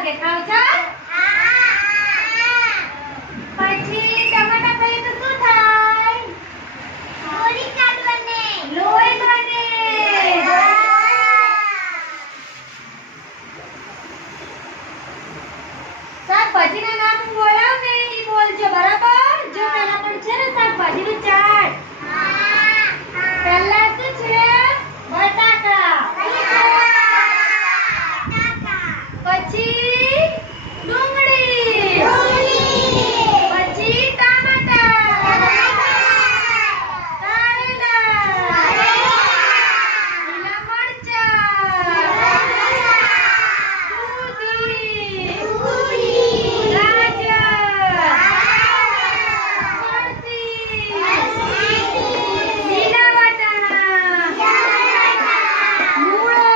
વાગે ખાવ છો? પછી ટમાટા ખાઈએ તો શું થાય? લોહી બને. શાકભાજીના નામ બોલાવ ને ઈ બોલજો બરાબર? જો પહેલા પણ છે ને શાકભાજીનું ચાટ. પહેલા શું છે? બટાકા. પછી ડુંગળી. પછી ટામેટા. કારેલા. લીલા મરચાં. દૂધી. ગાજર. મરચી. લીલા વટાણા. મૂળો.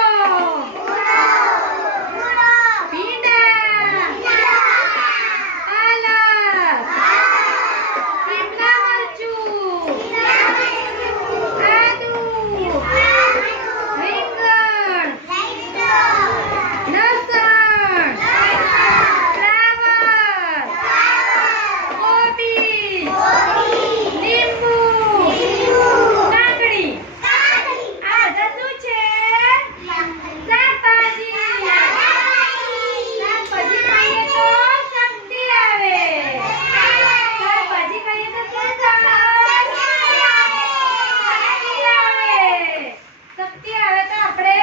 ભીંડા. પાલક. લીમડા મરચું. આદુ. રીંગણ. લસણ. ફ્લાવર. કોબી. લીંબુ. કાકડી. આ બધા શું છે? શાકભાજી. શાકભાજી ખાઈએ તો શક્તિ આવે. શાકભાજી ખાઈએ તો શું થાય? શક્તિ આવે. શક્તિ આવે તો આપણે